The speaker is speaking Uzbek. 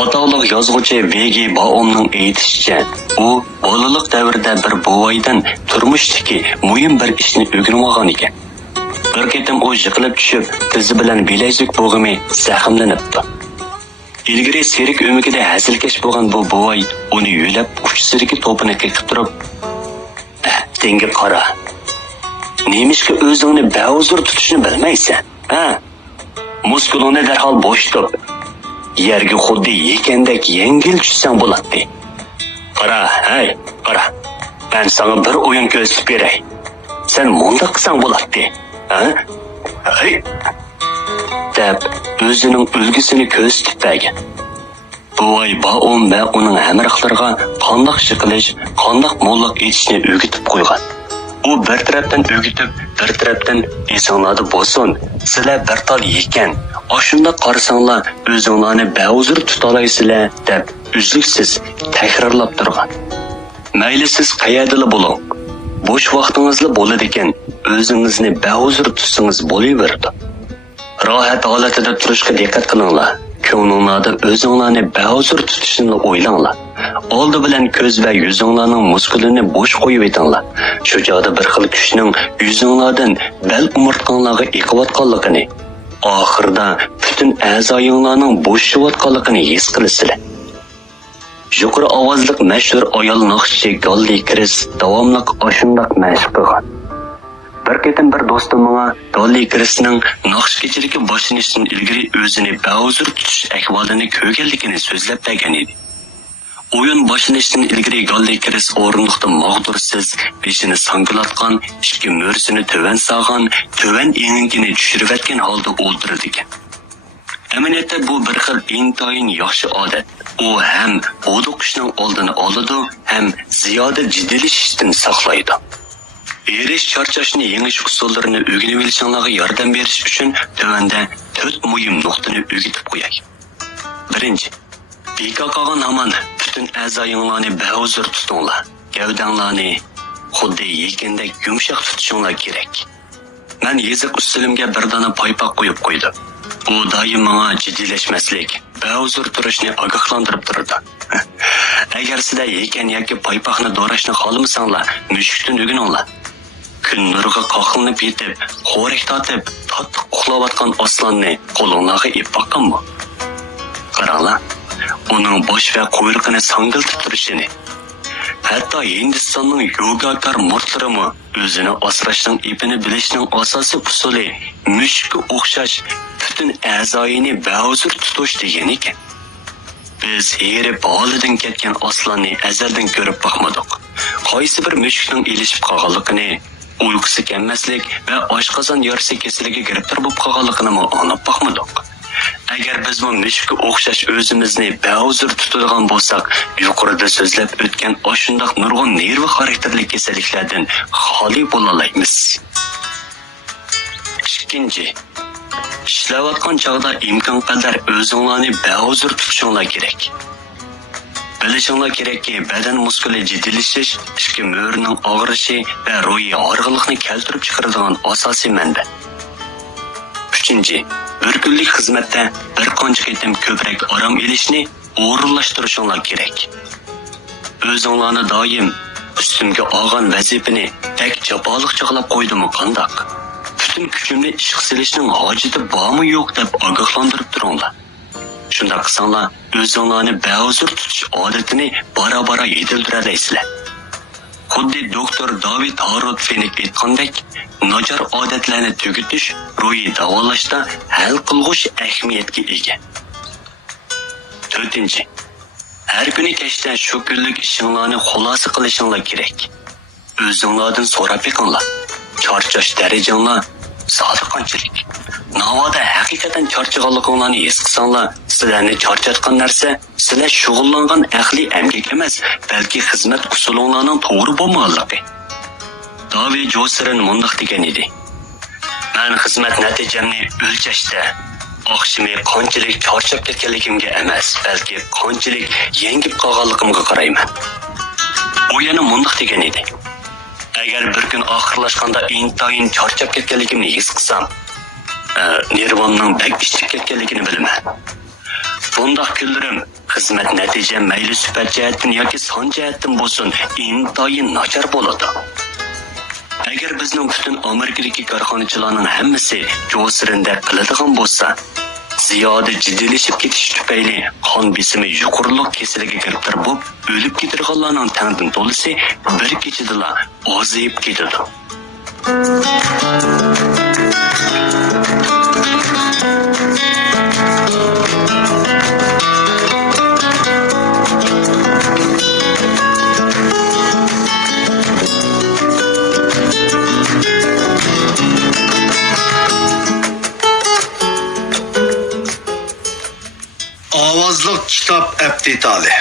Ataqlıq yazğıcı V.G. Baum'ның aytishicha, u bolalik davrida bir buvaydan turmushdagi muhim bir ishni o'rganib olgan ekan. Bir ketim u yiqilib tushib, tizi bilan bilajlik bo'g'imi zaxmlanibdi. Ilgari serik o'migida hazilkash bo'lgan bu buvay uni yo'lab kuchsidagi to'pini qiqib turib, "Tengi qara. Nemishki o'zingni ba'uzur tutishni bilmaysan, ha? Muskulingni darhol bo'shtib, yerga xuddi yekandek yengil tushsang bo'ladi. Qara, hey, qara. Ben sana bir o'yin ko'rsatib beray. Sen munda qilsang bo'ladi, ha? Hey." deb o'zining ulgisini ko'rsatib bergan. Buvay Baum va uning hamrohlariga qandoq ish qilish, qandoq mo'llik etishni o'rgatib qo'ygan. U bir tarafdan o'rgatib, bir tarafdan "Esinglarda bo'lsin, sizlar bir tal ekan, oshunda qarasanglar o'zinglarni ba'uzur tutolaysizlar" deb uzluksiz takrorlab turgan. Mayli siz qayerdala bo'ling, bo'sh vaqtingizda bo'ladi ekan, o'zingizni ba'uzur tutsangiz bo'laveradi. Rohat holatida turishga diqqat qilinglar. Ko'nglingizni o'zinglarni ba'uzur tutishni o'ylanglar. Oldi bilan ko'z va yuzinglarning muskulini bo'sh qo'yib etinglar. Shu joyda bir xil kuchning yuzinglardan bel umurtqanglarga eqiyotganligini, oxirida butun a'zoyinglarning bo'shayotganligini his qilasizlar. Yuqori ovozliq mashhur ayol naqshchi Golli Kris davomliq ashundoq mashq qilgan. Bir ketim bir do'stim menga Golli Krisning naqshchichiligi boshlanishdan ilgari o'zini ba'uzur tutish ahvolini ko'rganligini so'zlab bergan edi. O'yin boshlanishdan ilgari Golli Kris o'rindiqda mag'dursiz, beshini sangilatgan, ikki mo'rsini tuvan sog'an, tuvan engini tushirayotgan holda o'ltirdi ekan. Amaliyotda bu bir xil intoyin yaxshi odat. U ham o'duqishning oldini oladi, ham ziyoda jiddilashishdan saqlaydi. Erish charchashni yengish usullarini o'rganib olishingizga yordam berish uchun tuvanda 4 muhim nuqtani o'rgatib qo'yay. Birinchi, bekaqagan hamon butun a'zoyinglarni ba'uzur tutinglar. Gavdanglarni xuddi yekandek yumshoq tutishinglar kerak. Men yeziq usulimga bir dona paypoq qo'yib qo'ydim. U doim menga jiddilashmaslik, ba'uzur turishni ogohlantirib turdi. Agar sizlar yekan yoki paypoqni do'rashni xohlamasanglar, mushukdan o'rganinglar. Kun nuriga qoqilib yetib, xo'rak tatib, tatib uxlayotgan oslonni qo'lingizga ip boqqanmi? Qaranglar, uning bosh va quyruqini sangiltib turishini. Hatto Hindistonning yogakar murtlarimi o'zini asrashning ipini bilishning asosiy usuli mushukka o'xshash butun a'zoyini ba'uzur tutish degan ekan. Biz herib holidan ketgan oslonni azaldan ko'rib boqmadik. Qaysi bir mushukning ilishib qolganligini, uyqusi kelmaslik va oshqozon yorisi kasaliga giribtor bo'lib qolganligini anglab boqmadik. Agar biz bu mushukka o'xshash o'zimizni ba'uzur tutadigan bo'lsak, yuqorida so'zlab o'tgan oshundoq nurg'un nerv xarakterli kasalliklardan xoli bo'la olamiz. Ikkinchi, ishlayotgan chog'da imkon qadar o'zinglarni ba'uzur tutishinglar kerak. Bilishinglar kerakki, badan muskuli jiddilashish, ichki mo'rining og'rishi va ruhiy og'riqlikni keltirib chiqaradigan asosiy manba. Uchinchi, bir kunlik xizmatda bir qancha qitim ko'proq orom olishni o'rinlashtirishinglar kerak. O'zinglarni doim ustimga olgan vazifani tek jaboliq chaqlab qo'ydimmi qandoq? Butun kuchimni ishga solishning hojati bormi yo'q deb ogohlantirib turinglar. Shunda qilsanglar, o'zinglarni ba'uzur tutish odatini bora-bora yetiltiralaysizlar. Xuddi doktor David Harrod Fenik aytgandek, nochor odatlarni tugutish ruhiy davolashda hal qilg'ush ahamiyatga ega. 4. Har kuni kechda shu kunlik ishinglarni xulosa qilishinglar kerak. O'zinglardan so'rab beqinglar. Charchash darajanglar soati qanchalik? Navoda haqiqatan charchaganliginglarni his qilsanglar, sizlarni charchatgan narsa sizlar shug'ullangan aqliy emgak emas, balki xizmat usulinglarning to'g'ri bo'lmaganligi. David Joserin mundaq degan edi. Men xizmat natijamni o'lchashda oqshimi qanchalik charchab ketganligimga emas, balki qanchalik yengib qolganligimga qarayman. U yana mundaq degan edi. Agar bir kun oxirlashganda intayin charchab ketganligimni his qilsam, nervimning bak ishib ketganligini bilaman. Bundaq kunlarim xizmat natija mayli sifat jihatdan yoki son jihatdan bo'lsin, intoyin nachar bo'ladi. Agar bizning butun Amerikadagi korxonachilarning hammasi jo'sirindek qiladigan bo'lsa, ziyoda jiddilashib ketish tufayli qon besimi yuqorilik kasaliga giribtor bo'lib, o'lib ketadiganlarning tangdan to'lisi bir kechadala ozayib ketadi. Ovozliq kitob aptitali.